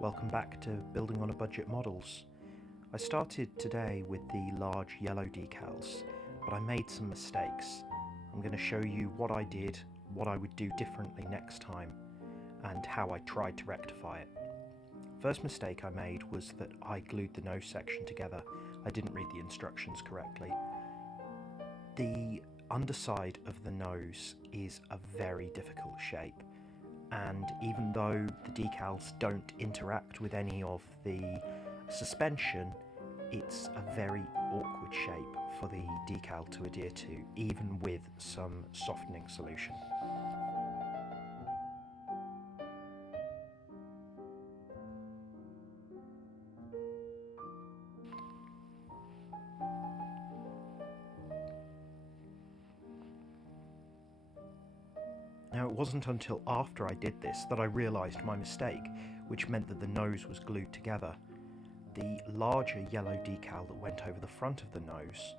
Welcome back to Building on a Budget Models. I started today with the large yellow decals, but I made some mistakes. I'm going to show you what I did, what I would do differently next time, and how I tried to rectify it. First mistake I made was that I glued the nose section together. I didn't read the instructions correctly. The underside of the nose is a very difficult shape, and even though the decals don't interact with any of the suspension, it's a very awkward shape for the decal to adhere to, even with some softening solution. Now, it wasn't until after I did this that I realised my mistake, which meant that the nose was glued together. The larger yellow decal that went over the front of the nose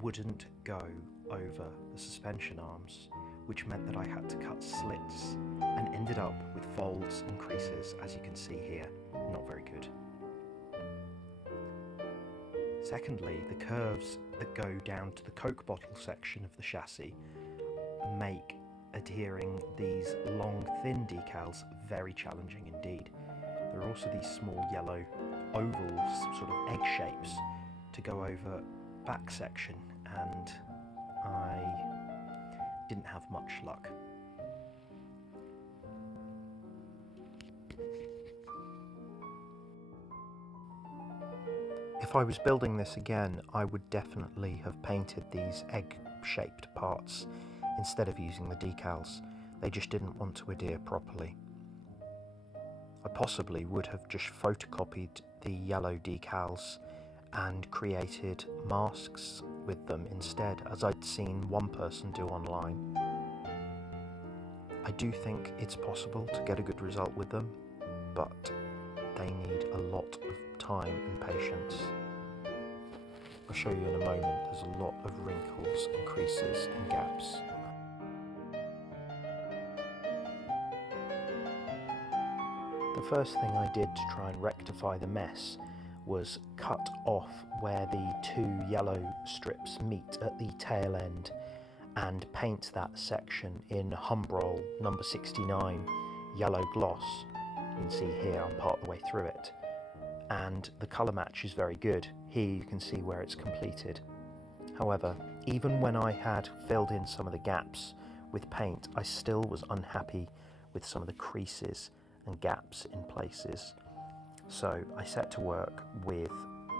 wouldn't go over the suspension arms, which meant that I had to cut slits and ended up with folds and creases, as you can see here. Not very good. Secondly, the curves that go down to the Coke bottle section of the chassis make adhering these long, thin decals very challenging indeed. There are also these small yellow ovals, sort of egg shapes, to go over back section, and I didn't have much luck. If I was building this again, I would definitely have painted these egg-shaped parts instead of using the decals. They just didn't want to adhere properly. I possibly would have just photocopied the yellow decals and created masks with them instead, as I'd seen one person do online. I do think it's possible to get a good result with them, but they need a lot of time and patience. I'll show you in a moment. There's a lot of wrinkles and creases and gaps. The first thing I did to try and rectify the mess was cut off where the two yellow strips meet at the tail end and paint that section in Humbrol number 69 yellow gloss. You can see here I'm part of the way through it, and the colour match is very good. Here you can see where it's completed. However, even when I had filled in some of the gaps with paint, I still was unhappy with some of the creases and gaps in places. So I set to work with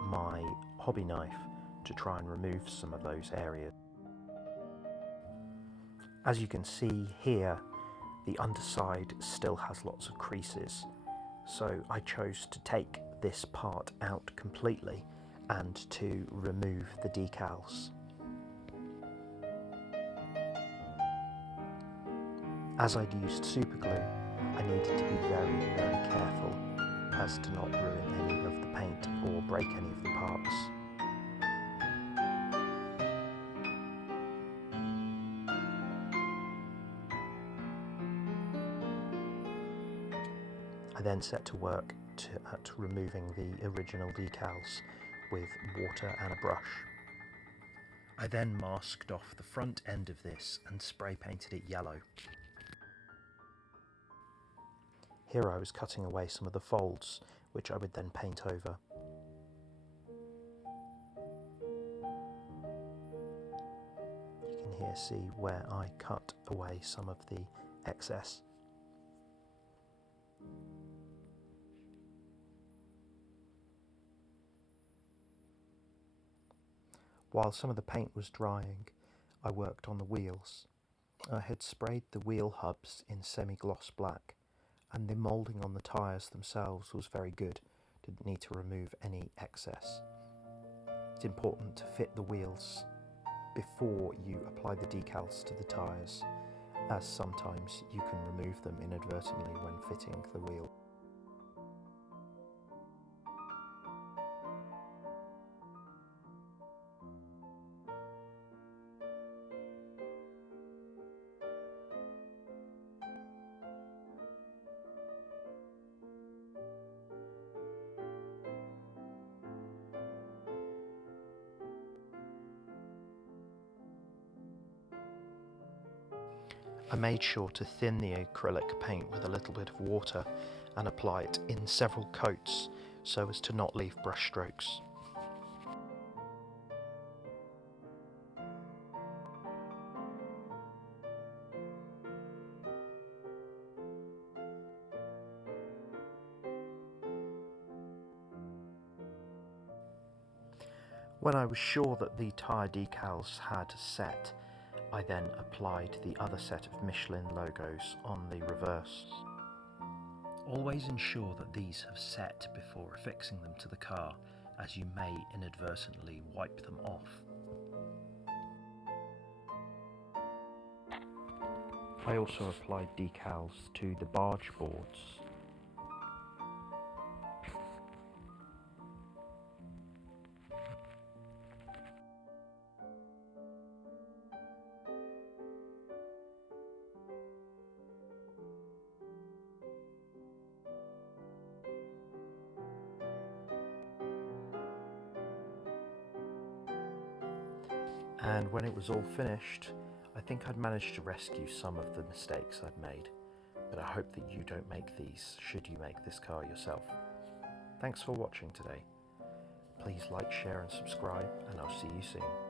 my hobby knife to try and remove some of those areas. As you can see here, the underside still has lots of creases, so I chose to take this part out completely and to remove the decals. As I'd used super glue, I needed to be very, very careful as to not ruin any of the paint or break any of the parts. I then set to work at removing the original decals with water and a brush. I then masked off the front end of this and spray painted it yellow. Here I was cutting away some of the folds, which I would then paint over. You can here see where I cut away some of the excess. While some of the paint was drying, I worked on the wheels. I had sprayed the wheel hubs in semi-gloss black, and the moulding on the tyres themselves was very good. Didn't need to remove any excess. It's important to fit the wheels before you apply the decals to the tyres, as sometimes you can remove them inadvertently when fitting the wheel. I made sure to thin the acrylic paint with a little bit of water and apply it in several coats so as to not leave brush strokes. When I was sure that the tyre decals had set, I then applied the other set of Michelin logos on the reverse. Always ensure that these have set before affixing them to the car, as you may inadvertently wipe them off. I also applied decals to the barge boards. And when it was all finished, I think I'd managed to rescue some of the mistakes I'd made, but I hope that you don't make these should you make this car yourself. Thanks for watching today. Please like, share and subscribe, and I'll see you soon.